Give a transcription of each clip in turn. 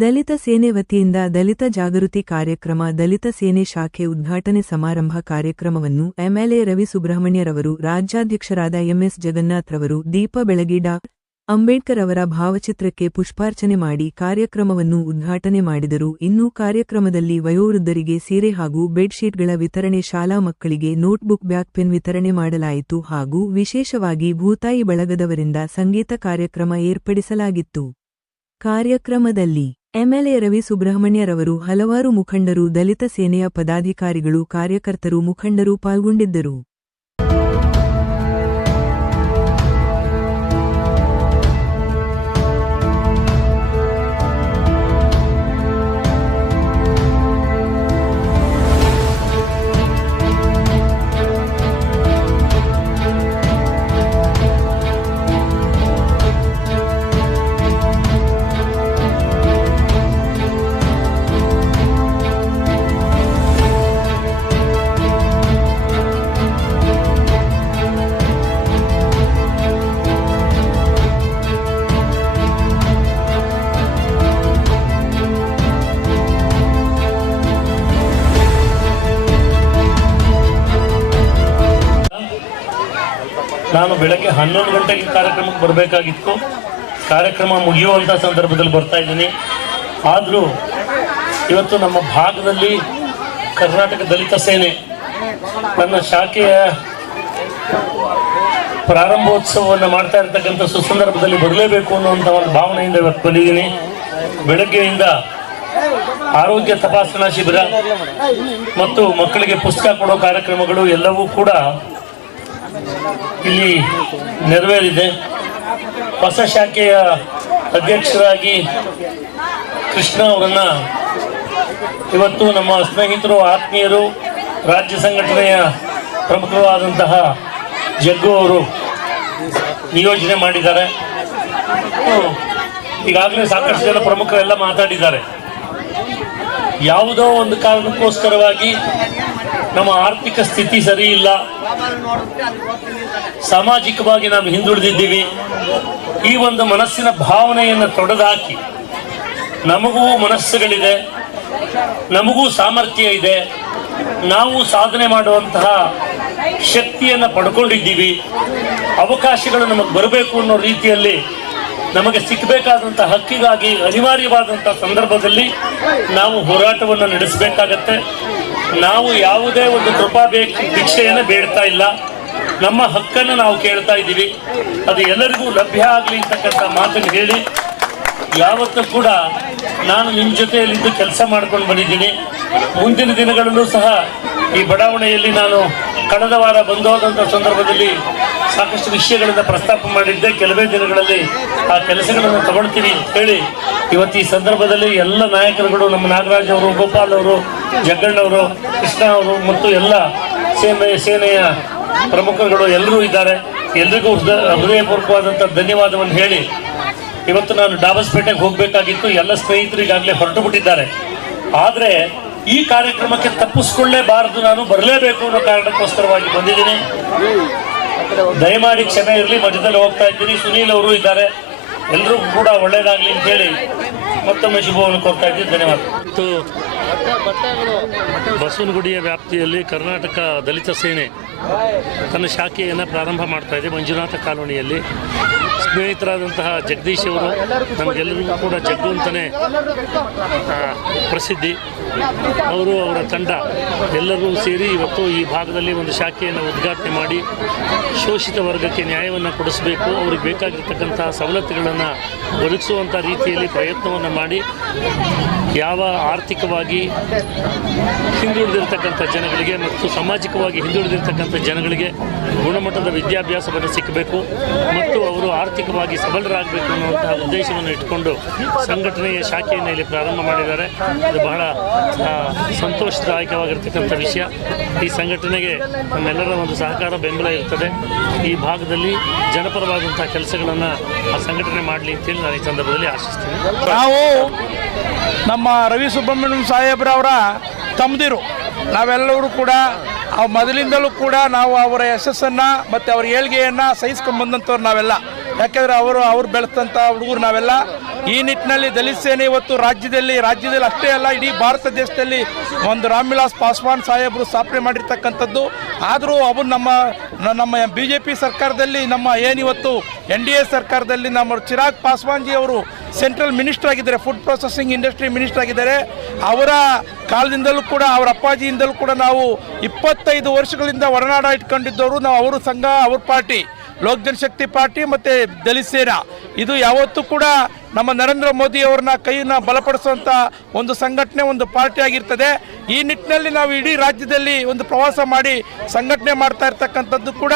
ದಲಿತ ಸೇನೆ ವತಿಯಿಂದ ದಲಿತ ಜಾಗೃತಿ ಕಾರ್ಯಕ್ರಮ, ದಲಿತ ಸೇನೆ ಶಾಖೆ ಉದ್ಘಾಟನೆ ಸಮಾರಂಭ ಕಾರ್ಯಕ್ರಮವನ್ನು ಎಂಎಲ್ಎ ರವಿ ಸುಬ್ರಹ್ಮಣ್ಯರವರು, ರಾಜ್ಯಾಧ್ಯಕ್ಷರಾದ ಎಂಎಸ್ ಜಗನ್ನಾಥ್ರವರು ದೀಪ ಬೆಳಗಿ ಡಾ. ಅಂಬೇಡ್ಕರ್ ಅವರ ಭಾವಚಿತ್ರಕ್ಕೆ ಪುಷ್ಪಾರ್ಚನೆ ಮಾಡಿ ಕಾರ್ಯಕ್ರಮವನ್ನು ಉದ್ಘಾಟನೆ ಮಾಡಿದರು. ಇನ್ನು ಕಾರ್ಯಕ್ರಮದಲ್ಲಿ ವಯೋವೃದ್ಧರಿಗೆ ಸೀರೆ ಹಾಗೂ ಬೆಡ್ಶೀಟ್ಗಳ ವಿತರಣೆ, ಶಾಲಾ ಮಕ್ಕಳಿಗೆ ನೋಟ್ಬುಕ್, ಬ್ಯಾಕ್ ಪೆನ್ ವಿತರಣೆ ಮಾಡಲಾಯಿತು ಹಾಗೂ ವಿಶೇಷವಾಗಿ ಭೂತಾಯಿ ಬಳಗದವರಿಂದ ಸಂಗೀತ ಕಾರ್ಯಕ್ರಮ ಏರ್ಪಡಿಸಲಾಗಿತ್ತು. ಕಾರ್ಯಕ್ರಮದಲ್ಲಿ ಎಂಎಲ್ಎ ರವಿ ಸುಬ್ರಹ್ಮಣ್ಯರವರು ಹಲವಾರು ಮುಖಂಡರು ದಲಿತ ಸೇನೆಯ ಪದಾಧಿಕಾರಿಗಳು ಕಾರ್ಯಕರ್ತರು ಮುಖಂಡರು ಪಾಲ್ಗೊಂಡಿದ್ದರು. ನಾನು ಬೆಳಗ್ಗೆ ಹನ್ನೊಂದು ಗಂಟೆಗೆ ಕಾರ್ಯಕ್ರಮಕ್ಕೆ ಬರಬೇಕಾಗಿತ್ತು. ಕಾರ್ಯಕ್ರಮ ಮುಗಿಯುವಂಥ ಸಂದರ್ಭದಲ್ಲಿ ಬರ್ತಾ ಇದ್ದೀನಿ. ಆದರೂ ಇವತ್ತು ನಮ್ಮ ಭಾಗದಲ್ಲಿ ಕರ್ನಾಟಕ ದಲಿತ ಸೇನೆ ನನ್ನ ಶಾಖೆಯ ಪ್ರಾರಂಭೋತ್ಸವವನ್ನು ಮಾಡ್ತಾ ಇರ್ತಕ್ಕಂಥ ಸುಸಂದರ್ಭದಲ್ಲಿ ಬರಲೇಬೇಕು ಅನ್ನುವಂಥ ಒಂದು ಭಾವನೆಯಿಂದ ಇವತ್ತು ಬಂದಿದ್ದೀನಿ. ಬೆಳಗ್ಗೆಯಿಂದ ಆರೋಗ್ಯ ತಪಾಸಣಾ ಶಿಬಿರ ಮತ್ತು ಮಕ್ಕಳಿಗೆ ಪುಸ್ತಕ ಕೊಡೋ ಕಾರ್ಯಕ್ರಮಗಳು ಎಲ್ಲವೂ ಕೂಡ ಇಲ್ಲಿ ನೆರವೇರಿದೆ. ಹೊಸ ಶಾಖೆಯ ಅಧ್ಯಕ್ಷರಾಗಿ ಕೃಷ್ಣ ಅವರನ್ನ ಇವತ್ತು ನಮ್ಮ ಸ್ನೇಹಿತರು, ಆತ್ಮೀಯರು, ರಾಜ್ಯ ಸಂಘಟನೆಯ ಪ್ರಮುಖವಾದಂತಹ ಜಗ್ಗು ಅವರು ನಿಯೋಜನೆ ಮಾಡಿದ್ದಾರೆ. ಈಗಾಗಲೇ ಸಾಕಷ್ಟು ಜನ ಪ್ರಮುಖರೆಲ್ಲ ಮಾತಾಡಿದ್ದಾರೆ. ಯಾವುದೋ ಒಂದು ಕಾರಣಕ್ಕೋಸ್ಕರವಾಗಿ ನಮ್ಮ ಆರ್ಥಿಕ ಸ್ಥಿತಿ ಸರಿ ಇಲ್ಲ. ಸಾಮಾಜಿಕವಾಗಿ ನಾವು ಹಿಂದುಳಿದಿದ್ದೀವಿ. ಈ ಒಂದು ಮನಸ್ಸಿನ ಭಾವನೆಯನ್ನು ತೊಡೆದಾಕಿ ನಮಗೂ ಮನಸ್ಸುಗಳಿದೆ, ನಮಗೂ ಸಾಮರ್ಥ್ಯ ಇದೆ, ನಾವು ಸಾಧನೆ ಮಾಡುವಂತಹ ಶಕ್ತಿಯನ್ನು ಪಡ್ಕೊಂಡಿದ್ದೀವಿ. ಅವಕಾಶಗಳು ನಮಗೆ ಬರಬೇಕು ಅನ್ನೋ ರೀತಿಯಲ್ಲಿ ನಮಗೆ ಸಿಕ್ಕಬೇಕಾದಂಥ ಹಕ್ಕಿಗಾಗಿ ಅನಿವಾರ್ಯವಾದಂಥ ಸಂದರ್ಭದಲ್ಲಿ ನಾವು ಹೋರಾಟವನ್ನು ನಡೆಸಬೇಕಾಗತ್ತೆ. ನಾವು ಯಾವುದೇ ಒಂದು ಕೃಪಾ ಭಿಕ್ಷೆಯನ್ನು ಬೇಡ್ತಾ ಇಲ್ಲ. ನಮ್ಮ ಹಕ್ಕನ್ನು ನಾವು ಕೇಳ್ತಾ ಇದ್ದೀವಿ. ಅದು ಎಲ್ಲರಿಗೂ ಲಭ್ಯ ಆಗಲಿ ಅಂತಕ್ಕಂಥ ಮಾತನ್ನು ಹೇಳಿ, ಯಾವತ್ತೂ ಕೂಡ ನಾನು ನಿಮ್ಮ ಜೊತೆಯಲ್ಲಿದ್ದು ಕೆಲಸ ಮಾಡ್ಕೊಂಡು ಬಂದಿದ್ದೀನಿ. ಮುಂದಿನ ದಿನಗಳಲ್ಲೂ ಸಹ ಈ ಬಡಾವಣೆಯಲ್ಲಿ ನಾನು ಕಳೆದ ವಾರ ಬಂದೋದಂಥ ಸಂದರ್ಭದಲ್ಲಿ ಸಾಕಷ್ಟು ವಿಷಯಗಳಿಂದ ಪ್ರಸ್ತಾಪ ಮಾಡಿದ್ದೆ. ಕೆಲವೇ ದಿನಗಳಲ್ಲಿ ಆ ಕೆಲಸಗಳನ್ನು ತಗೊಳ್ತೀನಿ ಹೇಳಿ ಇವತ್ತು ಈ ಸಂದರ್ಭದಲ್ಲಿ ಎಲ್ಲ ನಾಯಕರುಗಳು ನಮ್ಮ ನಾಗರಾಜ್ ಅವರು, ಗೋಪಾಲ್ ಅವರು ಜಗ್ಗಣ್ಣವರು ಕೃಷ್ಣ ಅವರು ಮತ್ತು ಎಲ್ಲ ಸೇನೆ, ಸೇನೆಯ ಪ್ರಮುಖರುಗಳು ಎಲ್ಲರೂ ಇದ್ದಾರೆ. ಎಲ್ರಿಗೂ ಹೃದಯ ಹೃದಯಪೂರ್ವಕವಾದಂಥ ಧನ್ಯವಾದವನ್ನು ಹೇಳಿ ಇವತ್ತು ನಾನು ಡಾಬಸ್ಪೇಟೆಗೆ ಹೋಗಬೇಕಾಗಿತ್ತು. ಎಲ್ಲ ಸ್ನೇಹಿತರು ಈಗಾಗಲೇ ಹೊರಟು ಬಿಟ್ಟಿದ್ದಾರೆ ಆದರೆ ಈ ಕಾರ್ಯಕ್ರಮಕ್ಕೆ ತಪ್ಪಿಸ್ಕೊಳ್ಳೇಬಾರದು, ನಾನು ಬರಲೇಬೇಕು ಅನ್ನೋ ಕಾರಣಕ್ಕೋಸ್ಕರವಾಗಿ ಬಂದಿದ್ದೀನಿ. ದಯಮಾಡಿ ಕ್ಷಮೆ ಇರಲಿ, ಮಧ್ಯದಲ್ಲಿ ಹೋಗ್ತಾ ಇದ್ದೀನಿ. ಸುನೀಲ್ ಅವರು ಇದ್ದಾರೆ. ಎಲ್ಲರೂ ಕೂಡ ಒಳ್ಳೇದಾಗ್ಲಿ ಅಂತ ಹೇಳಿ ಮತ್ತೊಮ್ಮೆ ಶುಭವನ್ನು ಕೊಡ್ತಾ ಇದ್ದೀನಿ. ಧನ್ಯವಾದ. ಬಸವನಗುಡಿಯ ವ್ಯಾಪ್ತಿಯಲ್ಲಿ ಕರ್ನಾಟಕ ದಲಿತ ಸೇನೆ ತನ್ನ ಶಾಖೆಯನ್ನು ಪ್ರಾರಂಭ ಮಾಡ್ತಾ ಇದೆ. ಮಂಜುನಾಥ ಕಾಲೋನಿಯಲ್ಲಿ ಸ್ನೇಹಿತರಾದಂತಹ ಜಗದೀಶ್ ಅವರು, ನಮಗೆಲ್ಲರಿಗೂ ಕೂಡ ಜಗ್ಗು ಅಂತಲೇ ಪ್ರಸಿದ್ಧಿ. ಅವರು ಅವರ ತಂಡ ಎಲ್ಲರೂ ಸೇರಿ ಇವತ್ತು ಈ ಭಾಗದಲ್ಲಿ ಒಂದು ಶಾಖೆಯನ್ನು ಉದ್ಘಾಟನೆ ಮಾಡಿ ಶೋಷಿತ ವರ್ಗಕ್ಕೆ ನ್ಯಾಯವನ್ನು ಕೊಡಿಸಬೇಕು, ಅವ್ರಿಗೆ ಬೇಕಾಗಿರ್ತಕ್ಕಂತಹ ಸವಲತ್ತುಗಳನ್ನು ಒದಗಿಸುವಂಥ ರೀತಿಯಲ್ಲಿ ಪ್ರಯತ್ನವನ್ನು ಮಾಡಿ ಯಾವ ಆರ್ಥಿಕವಾಗಿ ಹಿಂದುಳಿದಿರ್ತಕ್ಕಂಥ ಜನಗಳಿಗೆ ಮತ್ತು ಸಾಮಾಜಿಕವಾಗಿ ಹಿಂದುಳಿದಿರ್ತಕ್ಕಂಥ ಜನಗಳಿಗೆ ಗುಣಮಟ್ಟದ ವಿದ್ಯಾಭ್ಯಾಸವನ್ನು ಸಿಕ್ಕಬೇಕು ಮತ್ತು ಅವರು ಆರ್ಥಿಕವಾಗಿ ಸಬಲರಾಗಬೇಕು ಅನ್ನುವಂತಹ ಉದ್ದೇಶವನ್ನು ಇಟ್ಟುಕೊಂಡು ಸಂಘಟನೆಯ ಶಾಖೆಯನ್ನು ಇಲ್ಲಿ ಪ್ರಾರಂಭ ಮಾಡಿದ್ದಾರೆ. ಅದು ಬಹಳ ಸಂತೋಷದಾಯಕವಾಗಿರ್ತಕ್ಕಂಥ ವಿಷಯ. ಈ ಸಂಘಟನೆಗೆ ನಮ್ಮೆಲ್ಲರ ಒಂದು ಸಹಕಾರ, ಬೆಂಬಲ ಇರ್ತದೆ. ಈ ಭಾಗದಲ್ಲಿ ಜನಪರವಾದಂತಹ ಕೆಲಸಗಳನ್ನು ಆ ಸಂಘಟನೆ ಮಾಡಲಿ ಅಂತೇಳಿ ನಾನು ಈ ಸಂದರ್ಭದಲ್ಲಿ ಆಶಿಸ್ತೀನಿ. ನಾವು ನಮ್ಮ ರವಿ ಸುಬ್ರಹ್ಮಣ್ಯಂ ಸಾಹೇಬ್ರವರ ತಮ್ಮದಿರು. ನಾವೆಲ್ಲರೂ ಕೂಡ ಆ ಮೊದಲಿಂದಲೂ ಕೂಡ ನಾವು ಅವರ ಯಶಸ್ಸನ್ನು ಮತ್ತು ಅವರ ಏಳ್ಗೆಯನ್ನು ಸಹಿಸ್ಕೊಂಡು ಬಂದಂಥವ್ರು ನಾವೆಲ್ಲ. ಯಾಕೆಂದರೆ ಅವರು, ಅವ್ರು ಬೆಳೆದಂಥ ಹುಡುಗರು ನಾವೆಲ್ಲ. ಈ ನಿಟ್ಟಿನಲ್ಲಿ ದಲಿತ ಸೇನೆ ಇವತ್ತು ರಾಜ್ಯದಲ್ಲಿ ರಾಜ್ಯದಲ್ಲಿ ಅಷ್ಟೇ ಅಲ್ಲ, ಇಡೀ ಭಾರತ ದೇಶದಲ್ಲಿ ಒಂದು ರಾಮ್ವಿಲಾಸ್ ಪಾಸ್ವಾನ್ ಸಾಹೇಬರು ಸ್ಥಾಪನೆ ಮಾಡಿರ್ತಕ್ಕಂಥದ್ದು. ಆದರೂ ಅವರು ನಮ್ಮ ನಮ್ಮ ಬಿ ಸರ್ಕಾರದಲ್ಲಿ ನಮ್ಮ ಏನಿವತ್ತು ಎನ್ ಡಿ ಎ ಸರ್ಕಾರದಲ್ಲಿ ನಮ್ಮ ಚಿರಾಗ್ ಪಾಸ್ವಾನ್ಜಿ ಅವರು ಸೆಂಟ್ರಲ್ ಮಿನಿಸ್ಟರ್ ಆಗಿದ್ದಾರೆ ಫುಡ್ ಪ್ರೊಸೆಸಿಂಗ್ ಇಂಡಸ್ಟ್ರಿ ಮಿನಿಸ್ಟರ್ ಆಗಿದ್ದಾರೆ. ಅವರ ಕಾಲದಿಂದಲೂ ಕೂಡ, ಅವರ ಅಪ್ಪಾಜಿಯಿಂದಲೂ ಕೂಡ ನಾವು ಇಪ್ಪತ್ತೈದು ವರ್ಷಗಳಿಂದ ಒಡನಾಡ ಇಟ್ಕೊಂಡಿದ್ದವರು ನಾವು ಅವರು ಸಂಘ, ಅವ್ರ ಪಾರ್ಟಿ, ಲೋಕ್ ಜನಶಕ್ತಿ ಪಾರ್ಟಿ ಮತ್ತು ದಲಿತ ಸೇನಾ. ಇದು ಯಾವತ್ತೂ ಕೂಡ ನಮ್ಮ ನರೇಂದ್ರ ಮೋದಿ ಅವ್ರನ್ನ ಕೈನ ಬಲಪಡಿಸುವಂಥ ಒಂದು ಸಂಘಟನೆ, ಒಂದು ಪಾರ್ಟಿ ಆಗಿರ್ತದೆ. ಈ ನಿಟ್ಟಿನಲ್ಲಿ ನಾವು ಇಡೀ ರಾಜ್ಯದಲ್ಲಿ ಒಂದು ಪ್ರವಾಸ ಮಾಡಿ ಸಂಘಟನೆ ಮಾಡ್ತಾ ಇರ್ತಕ್ಕಂಥದ್ದು ಕೂಡ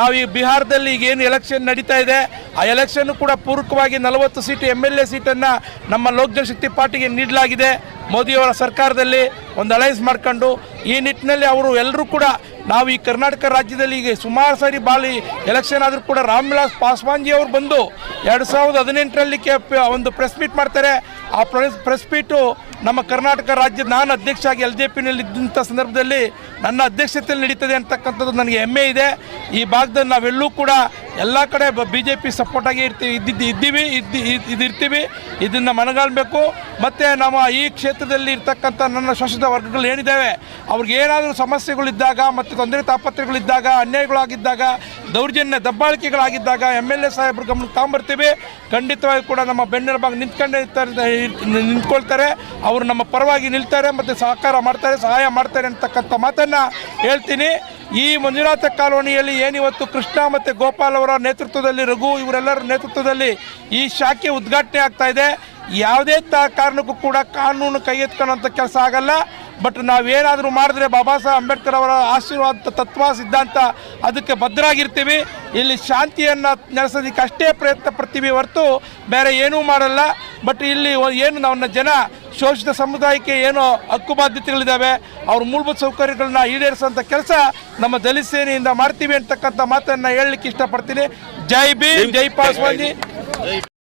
ನಾವು ಈ ಬಿಹಾರದಲ್ಲಿ ಈಗ ಏನು ಎಲೆಕ್ಷನ್ ನಡೀತಾ ಇದೆ, ಆ ಎಲೆಕ್ಷನ್ ಕೂಡ ಪೂರಕವಾಗಿ ನಲವತ್ತು ಸೀಟು ಎಂ ಎಲ್ ಎ ಸೀಟನ್ನು ನಮ್ಮ ಲೋಕ್ ಜನಶಕ್ತಿ ಪಾರ್ಟಿಗೆ ನೀಡಲಾಗಿದೆ. ಮೋದಿಯವರ ಸರ್ಕಾರದಲ್ಲಿ ಒಂದು ಅಲೈನ್ಸ್ ಮಾಡ್ಕೊಂಡು ಈ ನಿಟ್ಟಿನಲ್ಲಿ ಅವರು ಎಲ್ಲರೂ ಕೂಡ ನಾವು ಈ ಕರ್ನಾಟಕ ರಾಜ್ಯದಲ್ಲಿ ಈಗ ಸುಮಾರು ಸಾರಿ ಬಾಲಿ ಎಲೆಕ್ಷನ್ ಆದರೂ ಕೂಡ ರಾಮ್ವಿಲಾಸ್ ಪಾಸ್ವಾನ್ಜಿ ಅವರು ಬಂದು ಎರಡು ಸಾವಿರದ ಹದಿನೆಂಟರಲ್ಲಿ ಕೆ ಒಂದು ಪ್ರೆಸ್ ಮೀಟ್ ಮಾಡ್ತಾರೆ. ಆ ಪ್ರೆಸ್ ಪ್ರೆಸ್ ಮೀಟು ನಮ್ಮ ಕರ್ನಾಟಕ ರಾಜ್ಯದ ನಾನು ಅಧ್ಯಕ್ಷ ಆಗಿ ಎಲ್ ಜೆ ಪಿನಲ್ಲಿ ಇದ್ದಂಥ ಸಂದರ್ಭದಲ್ಲಿ ನನ್ನ ಅಧ್ಯಕ್ಷತೆಯಲ್ಲಿ ನಡೀತದೆ ಅಂತಕ್ಕಂಥದ್ದು ನನಗೆ ಹೆಮ್ಮೆ ಇದೆ. ಈ ಭಾಗದಲ್ಲಿ ನಾವೆಲ್ಲೂ ಕೂಡ ಎಲ್ಲ ಕಡೆ ಬಿ ಜೆ ಪಿ ಸಪೋರ್ಟ್ ಆಗಿ ಇರ್ತೀವಿ. ಇದ್ದಿದ್ದು, ಇದ್ದೀವಿ, ಇದ್ದು, ಇದ್- ಇದಿರ್ತೀವಿ ಇದನ್ನು ಮನಗಾಣಬೇಕು. ಮತ್ತು ನಮ್ಮ ಈ ಕ್ಷೇತ್ರದಲ್ಲಿ ಇರ್ತಕ್ಕಂಥ ನನ್ನ ಶಾಸಕ ವರ್ಗಗಳು ಏನಿದ್ದಾವೆ? ಅವ್ರಿಗೆ ಏನಾದರೂ ಸಮಸ್ಯೆಗಳಿದ್ದಾಗ ಮತ್ತು ತೊಂದರೆ ತಾಪತ್ರೆಗಳಿದ್ದಾಗ ಅನ್ಯಾಯಗಳಾಗಿದ್ದಾಗ, ದೌರ್ಜನ್ಯ ದಬ್ಬಾಳಿಕೆಗಳಾಗಿದ್ದಾಗ ಎಂ ಎಲ್ ಎ ಸಾಹೇಬ್ರ ಗಮನಕ್ಕೆ ತಗೊಂಬರ್ತೀವಿ ಖಂಡಿತವಾಗಿ ಕೂಡ ನಮ್ಮ ಬೆನ್ನೆಲುಬಾಗಿ ನಿಂತ್ಕೊಂಡೇ ಇರ್ತಾರೆ ನಿಂತ್ಕೊಳ್ತಾರೆ. ಅವರು ನಮ್ಮ ಪರವಾಗಿ ನಿಲ್ತಾರೆ ಮತ್ತು ಸಹಕಾರ ಮಾಡ್ತಾರೆ, ಸಹಾಯ ಮಾಡ್ತಾರೆ ಅಂತಕ್ಕಂಥ ಮಾತನ್ನು ಹೇಳ್ತೀನಿ. ಈ ಮಂಜುನಾಥ ಕಾಲೋನಿಯಲ್ಲಿ ಏನಿವತ್ತು ಕೃಷ್ಣ ಮತ್ತು ಗೋಪಾಲ್ ಅವರ ನೇತೃತ್ವದಲ್ಲಿ ರಘು ಇವರೆಲ್ಲರ ನೇತೃತ್ವದಲ್ಲಿ ಈ ಶಾಖೆ ಉದ್ಘಾಟನೆ ಆಗ್ತಾ ಇದೆ. ಯಾವುದೇ ತ ಕಾರಣಕ್ಕೂ ಕೂಡ ಕಾನೂನು ಕೈ ಎತ್ಕೊಳ್ಳೋಂಥ ಕೆಲಸ ಆಗಲ್ಲ. ಬಟ್ ನಾವೇನಾದರೂ ಮಾಡಿದ್ರೆ ಬಾಬಾ ಸಾಹೇಬ್ ಅಂಬೇಡ್ಕರ್ ಅವರ ಆಶೀರ್ವಾದ ತತ್ವ ಸಿದ್ಧಾಂತ ಅದಕ್ಕೆ ಬದ್ಧರಾಗಿರ್ತೀವಿ ಇಲ್ಲಿ ಶಾಂತಿಯನ್ನು ನೆಲೆಸೋದಕ್ಕೆ ಅಷ್ಟೇ ಪ್ರಯತ್ನ ಪಡ್ತೀವಿ ಹೊರತು ಬೇರೆ ಏನೂ ಮಾಡಲ್ಲ. ಬಟ್ ಇಲ್ಲಿ ಏನು ನಮ್ಮ ಜನ ಶೋಷಿತ ಸಮುದಾಯಕ್ಕೆ ಏನು ಹಕ್ಕು ಬಾಧ್ಯತೆಗಳಿದ್ದಾವೆ. ಅವ್ರ ಮೂಲಭೂತ ಸೌಕರ್ಯಗಳನ್ನ ಈಡೇರಿಸುವಂಥ ಕೆಲಸ ನಮ್ಮ ದಲಿತ ಸೇನೆಯಿಂದ ಮಾಡ್ತೀವಿ ಅಂತಕ್ಕಂಥ ಮಾತನ್ನು ಹೇಳಲಿಕ್ಕೆ ಇಷ್ಟಪಡ್ತೀನಿ. ಜೈ ಭೀಮ್ ಜೈ ಪಾಸ್ವಾನ್ಜಿ